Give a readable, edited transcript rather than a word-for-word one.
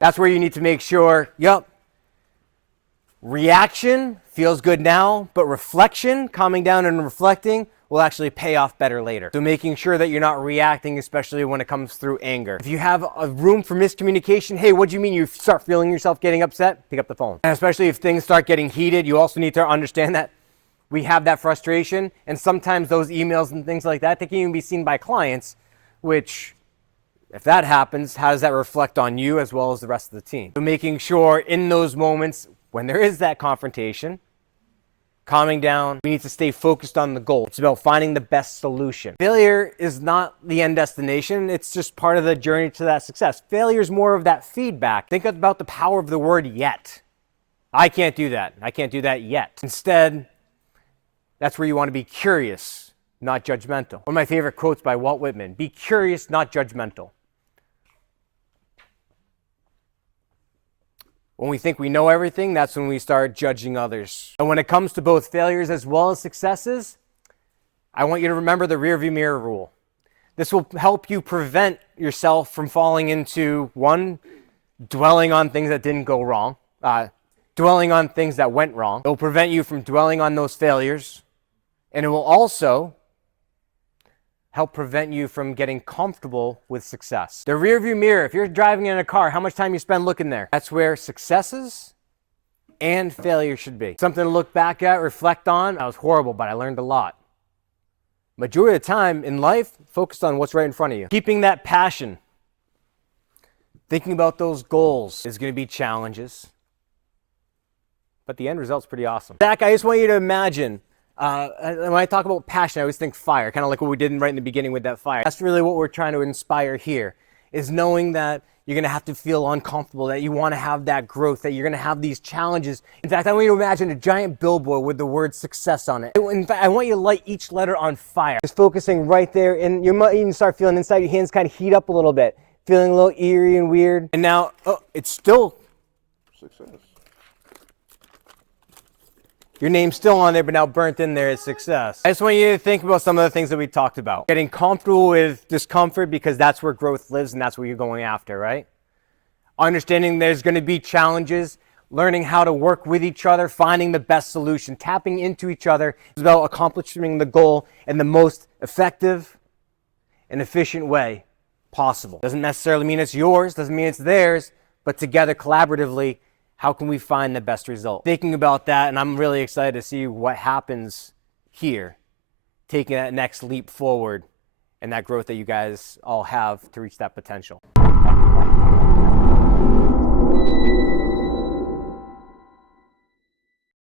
That's where you need to make sure, reaction feels good now, but reflection, calming down and reflecting, will actually pay off better later. So making sure that you're not reacting, especially when it comes through anger. If you have a room for miscommunication, hey, what do you mean you start feeling yourself getting upset? Pick up the phone. And especially if things start getting heated, you also need to understand that we have that frustration, and sometimes those emails and things like that, they can even be seen by clients, which, if that happens, how does that reflect on you as well as the rest of the team? So making sure in those moments when there is that confrontation, calming down, we need to stay focused on the goal. It's about finding the best solution. Failure is not the end destination. It's just part of the journey to that success. Failure is more of that feedback. Think about the power of the word yet. I can't do that. I can't do that yet. Instead, that's where you want to be curious, not judgmental. One of my favorite quotes by Walt Whitman: be curious, not judgmental. When we think we know everything, that's when we start judging others. And when it comes to both failures as well as successes, I want you to remember the rearview mirror rule. This will help you prevent yourself from falling into, one, dwelling on things that didn't go wrong, dwelling on things that went wrong. It will prevent you from dwelling on those failures, and it will also help prevent you from getting comfortable with success. The rearview mirror, if you're driving in a car, how much time you spend looking there? That's where successes and failure should be. Something to look back at, reflect on. I was horrible, but I learned a lot. Majority of the time in life, focus on what's right in front of you. Keeping that passion, thinking about those goals is going to be challenges, but the end result's pretty awesome. Zach, I just want you to imagine, when I talk about passion, I always think fire, kind of like what we did right in the beginning with that fire. That's really what we're trying to inspire here, is knowing that you're going to have to feel uncomfortable, that you want to have that growth, that you're going to have these challenges. In fact, I want you to imagine a giant billboard with the word success on it. In fact, I want you to light each letter on fire. Just focusing right there, and you might even start feeling inside your hands kind of heat up a little bit, feeling a little eerie and weird. And now, it's still success. Your name's still on there, but now burnt in there as success. I just want you to think about some of the things that we talked about. Getting comfortable with discomfort, because that's where growth lives and that's what you're going after, right? Understanding there's going to be challenges, learning how to work with each other, finding the best solution, tapping into each other. It's about accomplishing the goal in the most effective and efficient way possible. Doesn't necessarily mean it's yours, doesn't mean it's theirs, but together, collaboratively, how can we find the best result? Thinking about that, and I'm really excited to see what happens here, taking that next leap forward and that growth that you guys all have to reach that potential.